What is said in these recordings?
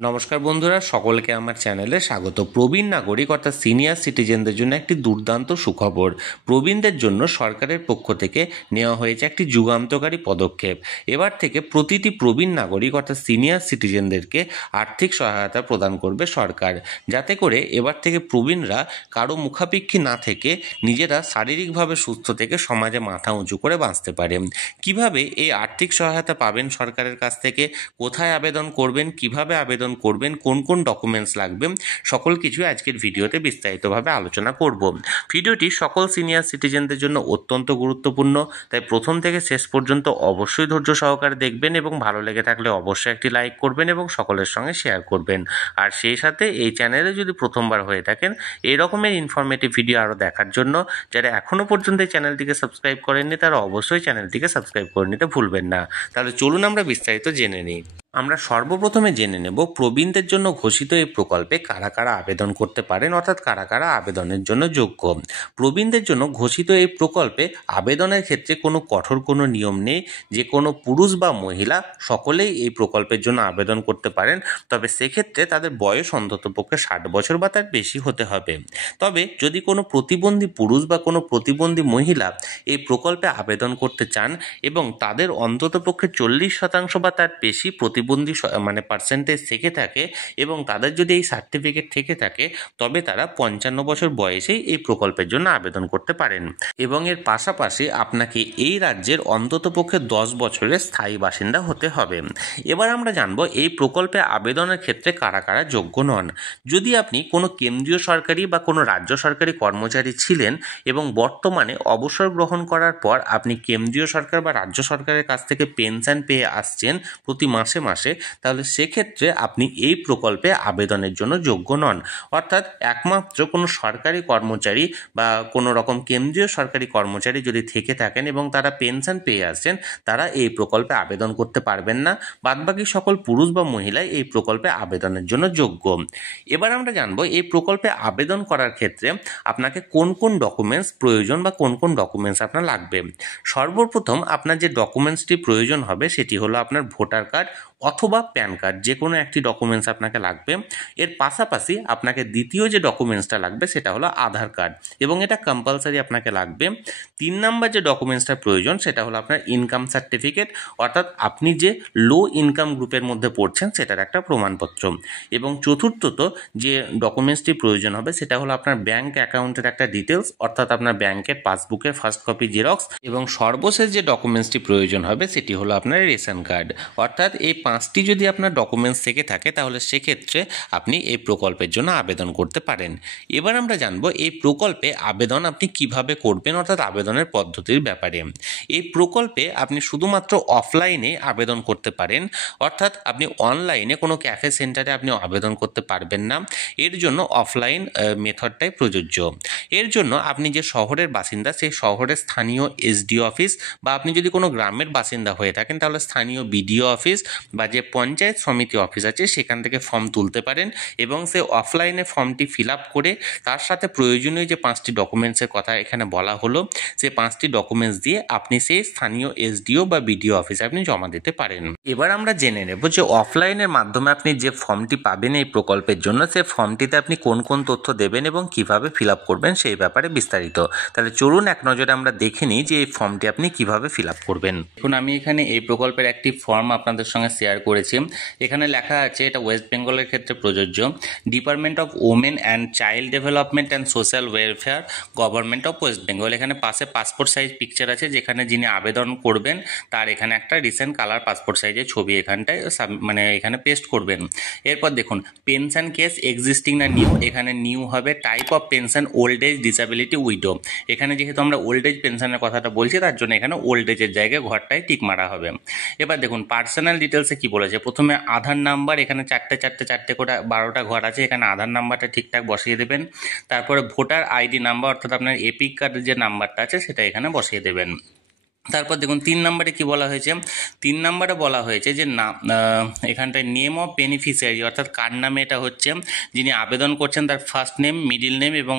নমস্কার বন্ধুরা, সকলকে আমার চ্যানেলে স্বাগত। প্রবীণ নাগরিক অর্থাৎ সিনিয়র সিটিজেনদের জন্য একটি দুর্দান্ত সুখবর। প্রবীণদের জন্য সরকারের পক্ষ থেকে নেওয়া হয়েছে একটি যুগান্তকারী পদক্ষেপ। এবার থেকে প্রতিটি প্রবীণ নাগরিক অর্থাৎ সিনিয়র সিটিজেনদেরকে আর্থিক সহায়তা প্রদান করবে সরকার, যাতে করে এবার থেকে প্রবীণরা কারো মুখাপেক্ষী না থেকে নিজেরা শারীরিকভাবে সুস্থ থেকে সমাজে মাথা উঁচু করে বাঁচতে পারে। কিভাবে এই আর্থিক সহায়তা পাবেন সরকারের কাছ থেকে, কোথায় আবেদন করবেন, কিভাবে আবেদন করবেন, কোন কোন ডকুমেন্টস লাগবে, সকল কিছু আজকের ভিডিওতে বিস্তারিতভাবে আলোচনা করব। ভিডিওটি সকল সিনিয়র সিটিজেনদের জন্য অত্যন্ত গুরুত্বপূর্ণ, তাই প্রথম থেকে শেষ পর্যন্ত অবশ্যই ধৈর্য সহকারে দেখবেন এবং ভালো লেগে থাকলে অবশ্যই একটি লাইক করবেন এবং সকলের সঙ্গে শেয়ার করবেন। আর সেই সাথে এই চ্যানেলে যদি প্রথমবার হয়ে থাকেন এই রকমের ইনফরমেটিভ ভিডিও আরও দেখার জন্য যারা এখনও পর্যন্ত এই চ্যানেলটিকে সাবস্ক্রাইব করেননি তারা অবশ্যই চ্যানেলটিকে সাবস্ক্রাইব করে নিতে ভুলবেন না। তাহলে চলুন আমরা বিস্তারিত জেনে নিই। আমরা সর্বপ্রথমে জেনে নেব প্রবীণদের জন্য ঘোষিত এই প্রকল্পে কারা কারা আবেদন করতে পারেন, অর্থাৎ কারা কারা আবেদনের জন্য যোগ্য। প্রবীণদের জন্য ঘোষিত এই প্রকল্পে আবেদনের ক্ষেত্রে কোনো কঠোর কোনো নিয়ম নেই। যে কোনো পুরুষ বা মহিলা সকলেই এই প্রকল্পের জন্য আবেদন করতে পারেন, তবে সেক্ষেত্রে তাদের বয়স অন্ততপক্ষে 60 বছর বা তার বেশি হতে হবে। তবে যদি কোনো প্রতিবন্ধী পুরুষ বা কোনো প্রতিবন্ধী মহিলা এই প্রকল্পে আবেদন করতে চান এবং তাদের অন্ততপক্ষে 40% বা তার বেশি প্রতিবন্ধী পার্সেন্টেজ থেকে থাকে এবং তাদের যদি এই সার্টিফিকেট থেকে থাকে, তবে তারা 55 বছর বয়সেই এই প্রকল্পের জন্য আবেদন করতে পারেন। এবং এর পাশাপাশি আপনাকে এই রাজ্যের অন্ততপক্ষে 10 বছরের স্থায়ী বাসিন্দা হতে হবে। এবার আমরা জানবো এই প্রকল্পে আবেদনের ক্ষেত্রে কারা কারা যোগ্য নন। যদি আপনি কোনো কেন্দ্রীয় সরকারি বা কোনো রাজ্য সরকারি কর্মচারী ছিলেন এবং বর্তমানে অবসর গ্রহণ করার পর আপনি কেন্দ্রীয় সরকার বা রাজ্য সরকারের কাছ থেকে পেনশন পেয়ে আসছেন প্রতি মাসে মাসে, তাহলে সেক্ষেত্রে আপনি এই প্রকল্পে আবেদনের জন্য যোগ্য নন। অর্থাৎ একমাত্র কোনো সরকারি কর্মচারী বা কোনো রকম কেন্দ্রীয় সরকারি কর্মচারী যদি থেকে থাকেন এবং তারা পেনশন পেয়ে আসছেন, তারা এই প্রকল্পে আবেদন করতে পারবেন না। বাদবাকি সকল পুরুষ বা মহিলাই এই প্রকল্পে আবেদনের জন্য যোগ্য। এবার আমরা জানবো এই প্রকল্পে আবেদন করার ক্ষেত্রে আপনাকে কোন কোন ডকুমেন্টস প্রয়োজন বা কোন কোন ডকুমেন্টস আপনার লাগবে। সর্বপ্রথম আপনার যে ডকুমেন্টসটি প্রয়োজন হবে সেটি হলো আপনার ভোটার কার্ড অথবা প্যান কার্ড, যে কোনো একটি ডকুমেন্টস আপনাকে লাগবে। এর পাশাপাশি আপনাকে দ্বিতীয় যে ডকুমেন্টসটা লাগবে সেটা হলো আধার কার্ড, এবং এটা কম্পালসারি আপনাকে লাগবে। 3 নাম্বার যে ডকুমেন্টসটা প্রয়োজন সেটা হলো আপনার ইনকাম সার্টিফিকেট, অর্থাৎ আপনি যে লো ইনকাম গ্রুপের মধ্যে পড়ছেন সেটার একটা প্রমাণপত্র। এবং চতুর্থত যে ডকুমেন্টসটি প্রয়োজন হবে সেটা হলো আপনার ব্যাংক অ্যাকাউন্টের একটা ডিটেলস, অর্থাৎ আপনার ব্যাংকের পাসবুকের ফার্স্ট কপি জেরক্স। এবং সর্বশেষ যে ডকুমেন্টসটি প্রয়োজন হবে সেটি হলো আপনার রেশন কার্ড। অর্থাৎ এই 5টি যদি আপনার ডকুমেন্টস থেকে থাকে তাহলে সেক্ষেত্রে আপনি এই প্রকল্পের জন্য আবেদন করতে পারেন। এবার আমরা জানবো এই প্রকল্পে আবেদন আপনি কিভাবে করবেন, অর্থাৎ আবেদনের পদ্ধতির ব্যাপারে। এই প্রকল্পে আপনি শুধুমাত্র অফলাইনে আবেদন করতে পারেন, অর্থাৎ আপনি অনলাইনে কোনো ক্যাফে সেন্টারে আপনি আবেদন করতে পারবেন না। এর জন্য অফলাইন মেথডটাই প্রযোজ্য। এর জন্য আপনি যে শহরের বাসিন্দা সেই শহরের স্থানীয় এসডিও অফিস, বা আপনি যদি কোনো গ্রামের বাসিন্দা হয়ে থাকেন তাহলে স্থানীয় বিডিও অফিস বা যে পঞ্চায়েত সমিতি অফিস আছে সেখান থেকে ফর্ম তুলতে পারেন এবং সে অফলাইনে ফর্মটি ফিল আপ করে তার সাথে প্রয়োজনীয় যে 5টি ডকুমেন্টসের কথা এখানে বলা হলো সেই 5টি ডকুমেন্টস দিয়ে আপনি সেই স্থানীয় এসডিও বা বিডিও অফিসে আপনি জমা দিতে পারেন। এবার আমরা জেনে নেব যে অফলাইনের মাধ্যমে আপনি যে ফর্মটি পাবেন এই প্রকল্পের জন্য, সেই ফর্মটিতে আপনি কোন কোন তথ্য দেবেন এবং কিভাবে ফিল আপ করবেন সেই ব্যাপারে বিস্তারিত। তাহলে চলুন এক নজরে আমরা দেখে নিই যে এই ফর্মটি আপনি কিভাবে ফিল আপ করবেন। এখন আমি এখানে এই প্রকল্পের একটি ফর্ম আপনাদের সঙ্গে শেয়ার করেছি। এখানে লেখা আছে, এটা ওয়েস্ট বেঙ্গলের ক্ষেত্রে প্রযোজ্য, department of women and child development and social welfare, government of West Bengal. এখানে পাশে পাসপোর্ট সাইজ পিকচার আছে, যেখানে যিনি আবেদন করবেন তার এখানে একটা রিসেন্ট কালার পাসপোর্ট সাইজের ছবি এখানটায় এখানে পেস্ট করবেন। এরপর দেখুন পেনশন কেস এক্সিস্টিং না নিউ, এখানে নিউ হবে। Type of pension old age disability widow, এখানে যেহেতু আমরা ওল্ড এজ পেনশনের কথাটা বলছি তার জন্য এখানে ওল্ড এজের জায়গায় ঘরটায় টিক মারা হবে। এবার দেখুন পার্সোনাল ডিটেলসে কি বলেছে। প্রথমে আধার নাম্বার, এখানে চারটে করে 12টা ঘর আছে, এখানে আধার নাম্বারটা ঠিকঠাক বসিয়ে দেবেন। তারপরে ভোটার আইডি নাম্বার, অর্থাৎ আপনার এপিক কার্ডের যে নাম্বারটা আছে সেটা এখানে বসিয়ে দেবেন। তারপর দেখুন 3 নম্বরে কি বলা হয়েছে, 3 নম্বরে বলা হয়েছে যে না এখানটায় নেম অফ বেনিফিশিয়ারি অর্থাৎ কার নামে এটা হচ্ছে, যিনি আবেদন করছেন তার ফার্স্ট নেম, মিডিল নেম এবং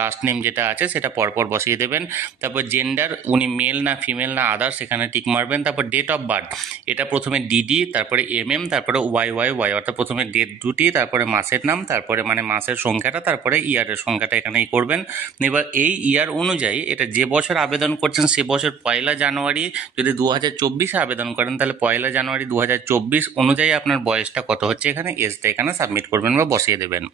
লাস্ট নেম যেটা আছে সেটা পরপর বসিয়ে দেবেন। তারপর জেন্ডার, উনি মেল না ফিমেল না আদার্স সেখানে টিক মারবেন। তারপর ডেট অফ বার্থ, এটা প্রথমে ডিডি, তারপরে এমএম, তারপরে ওয়াই অর্থাৎ প্রথমে ডেট দুটি, তারপরে মাসের নাম, তারপরে মানে মাসের সংখ্যাটা, তারপরে ইয়ারের সংখ্যাটা এখানেই করবেন। এবার এই ইয়ার অনুযায়ী এটা যে বছর আবেদন করছেন সে বছর 1 জানুয়ারি, যদি 2024-এ আবেদন করেন তাহলে 1 জানুয়ারি 2024 অনুযায়ী আপনার বয়সটা কত হচ্ছে এখানে এজটা এখানে সাবমিট করবেন বা বসিয়ে দেবেন।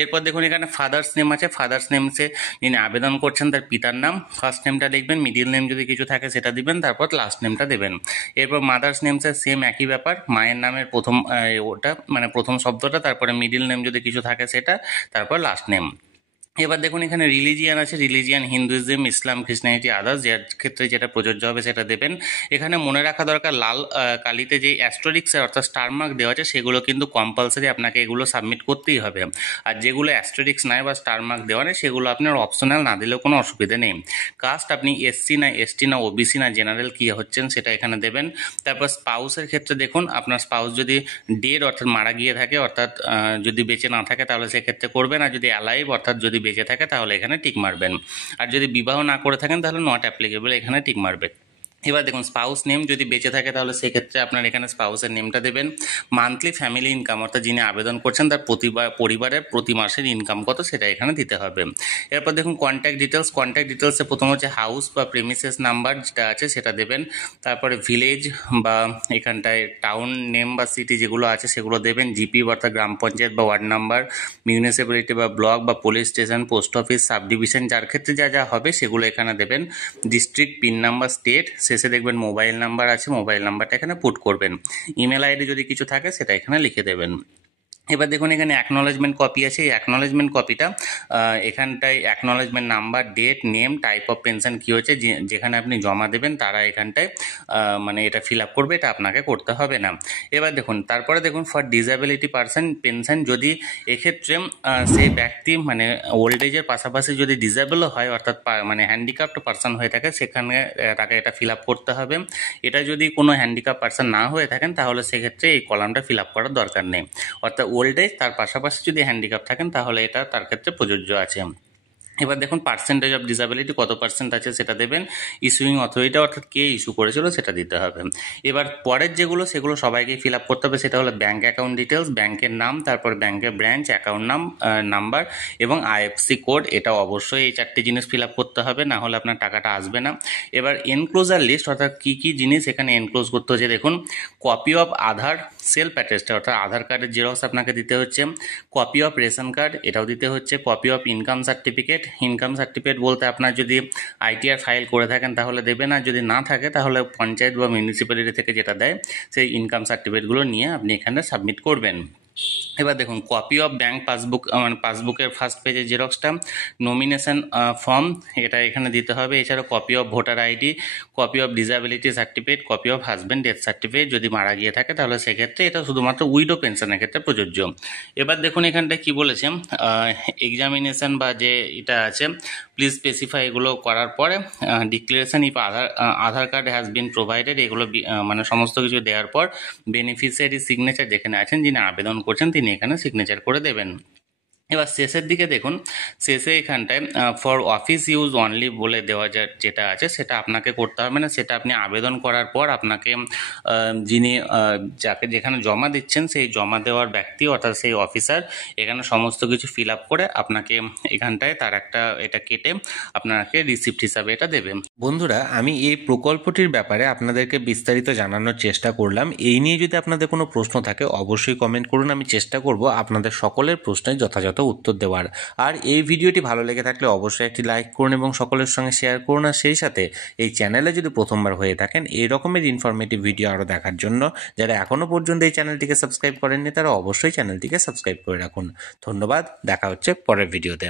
এরপর দেখুন এখানে ফাদার্স নেম আছে, ফাদার্স নেমসে যিনি আবেদন করছেন তার পিতার নাম, ফার্স্ট নেমটা লিখবেন, মিডিল নেম যদি কিছু থাকে সেটা দিবেন, তারপর লাস্ট নেমটা দেবেন। এরপর মাদার্স নেমসে সেম একই ব্যাপার, মায়ের নামের প্রথম ওটা মানে প্রথম শব্দটা, তারপরে মিডিল নেম যদি কিছু থাকে সেটা, তারপর লাস্ট নেম। এবার দেখুন এখানে রিলিজিয়ান আছে, রিলিজিয়ান হিন্দুইজম, ইসলাম, খ্রিস্টানিটি, আদার্স যার ক্ষেত্রে যেটা প্রযোজ্য হবে সেটা দেবেন। এখানে মনে রাখা দরকার লাল কালিতে যে অ্যাস্টেরিস্ক অর্থাৎ স্টার মার্ক দেওয়া আছে সেগুলো কিন্তু কম্পালসারি আপনাকে এগুলো সাবমিট করতেই হবে। আর যেগুলো অ্যাস্টেরিস্ক নাই বা স্টার মার্ক দেওয়া নেই সেগুলো আপনার অপশনাল না দিলেও কোনো অসুবিধা নেই। কাস্ট আপনি এসসি না এসটি না ওবিসি না জেনারেল কী হচ্ছেন সেটা এখানে দেবেন। তারপর স্পাউসের ক্ষেত্রে দেখুন আপনার স্পাউস যদি ডেড অর্থাৎ মারা গিয়ে থাকে অর্থাৎ যদি বেঁচে না থাকে তাহলে সেক্ষেত্রে করবেন, আর যদি অ্যালাইভ অর্থাৎ যদি বেঁচে থাকে তাহলে এখানে টিক মারবেন, আর যদি বিবাহ না করে থাকেন তাহলে নট অ্যাপ্লিকেবল এখানে টিক মারবেন। এবার দেখুন স্পাউস নেম যদি বেঁচে থাকে তাহলে সেক্ষেত্রে আপনার এখানে স্পাউসের নেমটা দেবেন। মান্থলি ফ্যামিলি ইনকাম অর্থাৎ যিনি আবেদন করছেন তার পরিবারের প্রতি মাসের ইনকাম কত সেটা এখানে দিতে হবে। এরপর দেখুন কন্ট্যাক্ট ডিটেলস, কন্ট্যাক্ট ডিটেলসে প্রথম হচ্ছে হাউস বা প্রেমিসেস নাম্বার যেটা আছে সেটা দেবেন, তারপরে ভিলেজ বা এখানটায় টাউন নেম বা সিটি যেগুলো আছে সেগুলো দেবেন, জিপি অর্থাৎ গ্রাম পঞ্চায়েত বা ওয়ার্ড নাম্বার, মিউনিসিপ্যালিটি বা ব্লক বা police station, post office, sub division যার ক্ষেত্রে যা যা হবে সেগুলো এখানে দেবেন, ডিস্ট্রিক্ট, পিন নাম্বার, স্টেট, শেষে দেখবেন মোবাইল নাম্বার আছে, মোবাইল নাম্বারটা এখানে পুট করবেন। ইমেল আইডি যদি কিছু থাকে সেটা এখানে লিখে দেবেন। এবার দেখুন এখানে অ্যাকনলেজমেন্ট কপি আছে, এই অ্যাকনলেজমেন্ট কপিটা এখানটায় acknowledgement number, date, name, type of pension কী হচ্ছে যেখানে আপনি জমা দেবেন তারা এখানটায় মানে এটা ফিল আপ করবে, এটা আপনাকে করতে হবে না। এবার দেখুন তারপরে দেখুন ফর ডিসএবিলিটি পারসন পেনশন, যদি এক্ষেত্রে সেই ব্যক্তি মানে ওল্ড এজের পাশাপাশি যদি ডিসেবলও হয় অর্থাৎ মানে হ্যান্ডিক্যাপ্ট পারসন হয়ে থাকে সেখানে তাকে এটা ফিল আপ করতে হবে। এটা যদি কোনো হ্যান্ডিক্যাপ পারসন না হয়ে থাকেন তাহলে সেক্ষেত্রে এই কলামটা ফিল আপ করার দরকার নেই, অর্থাৎ ওল্ড এজ তার পাশাপাশি যদি হ্যান্ডিক্যাপ থাকেন তাহলে এটা তার ক্ষেত্রে প্রযোজ্য আছে। এবার দেখুন পার্সেন্টেজ অফ ডিসএবিলিটি কত পার্সেন্ট আছে সেটা দেবেন, ইস্যুইং অথরিটি অর্থাৎ কে ইস্যু করেছিল সেটা দিতে হবে। এবার পরের যেগুলো সেগুলো সবাইকে ফিল আপ করতে হবে, সেটা হলো ব্যাঙ্ক অ্যাকাউন্ট ডিটেলস, ব্যাংকের নাম, তারপর ব্যাংকের ব্রাঞ্চ, অ্যাকাউন্ট নাম্বার এবং আইএফসি কোড, এটা অবশ্যই এই 4টি জিনিস ফিল আপ করতে হবে, না হলে আপনার টাকাটা আসবে না। এবার এনক্লোজার লিস্ট অর্থাৎ কী কী জিনিস এখানে এনক্লোজ করতে হচ্ছে দেখুন, copy of Aadhaar self attested অর্থাৎ আধার কার্ডের জেরক্স আপনাকে দিতে হচ্ছে, কপি অফ রেশন কার্ড এটাও দিতে হচ্ছে, copy of income certificate, income certificate বলতে আপনার যদি আইটিআর ফাইল করে থাকেন তাহলে দেবেন, আর যদি না থাকে তাহলে পঞ্চায়েত বা মিউনিসিপ্যালিটি থেকে যেটা দেয় সেই ইনকাম সার্টিফিকেটগুলো নিয়ে আপনি এখানে সাবমিট করবেন। এবার দেখুন কপি অফ ব্যাঙ্ক পাসবুক মানে পাসবুকের ফার্স্ট পেজের জেরক্সটা, নমিনেশন ফর্ম এটা এখানে দিতে হবে, এছাড়াও copy of voter ID, copy of disability certificate, copy of husband death certificate যদি মারা গিয়ে থাকে তাহলে সেক্ষেত্রে এটা শুধুমাত্র উইডো পেনশনের ক্ষেত্রে প্রযোজ্য। এবার দেখুন এখানটায় কি বলেছে, এক্সামিনেশন বা যে এটা আছে প্লিজ স্পেসিফাই, এগুলো করার পরে declaration if Aadhaar card has been provided, এগুলো মানে সমস্ত কিছু দেওয়ার পর বেনিফিশিয়ারি সিগনেচার যেখানে আছেন যিনি আবেদন করছেন তিনি এখানে সিগনেচার করে দেবেন। এবার শেষের দিকে দেখুন শেষে এখানটায় ফর অফিস ইউজ অনলি বলে দেওয়া যেটা আছে সেটা আপনাকে করতে হবে না, সেটা আপনি আবেদন করার পর আপনাকে যিনি যাকে যেখানে জমা দিচ্ছেন সেই জমা দেওয়ার ব্যক্তি অর্থাৎ সেই অফিসার এখানে সমস্ত কিছু ফিল আপ করে আপনাকে এখানটায় তার একটা এটা কেটে আপনাকে রিসিপ্ট হিসাবে এটা দেবে। বন্ধুরা আমি এই প্রকল্পটির ব্যাপারে আপনাদেরকে বিস্তারিত জানানোর চেষ্টা করলাম, এই নিয়ে যদি আপনাদের কোনো প্রশ্ন থাকে অবশ্যই কমেন্ট করুন, আমি চেষ্টা করব আপনাদের সকলের প্রশ্নের যথাযথ উত্তর দেওয়ার। আর এই ভিডিওটি ভালো লেগে থাকলে অবশ্যই একটি লাইক করুন এবং সকলের সঙ্গে শেয়ার করুন, আর সেই সাথে এই চ্যানেলে যদি প্রথমবার হয়ে থাকেন এই রকমের ইনফরমেটিভ ভিডিও আরও দেখার জন্য যারা এখনও পর্যন্ত এই চ্যানেলটিকে সাবস্ক্রাইব করেননি তারা অবশ্যই চ্যানেলটিকে সাবস্ক্রাইব করে রাখুন। ধন্যবাদ, দেখা হচ্ছে পরের ভিডিওতে।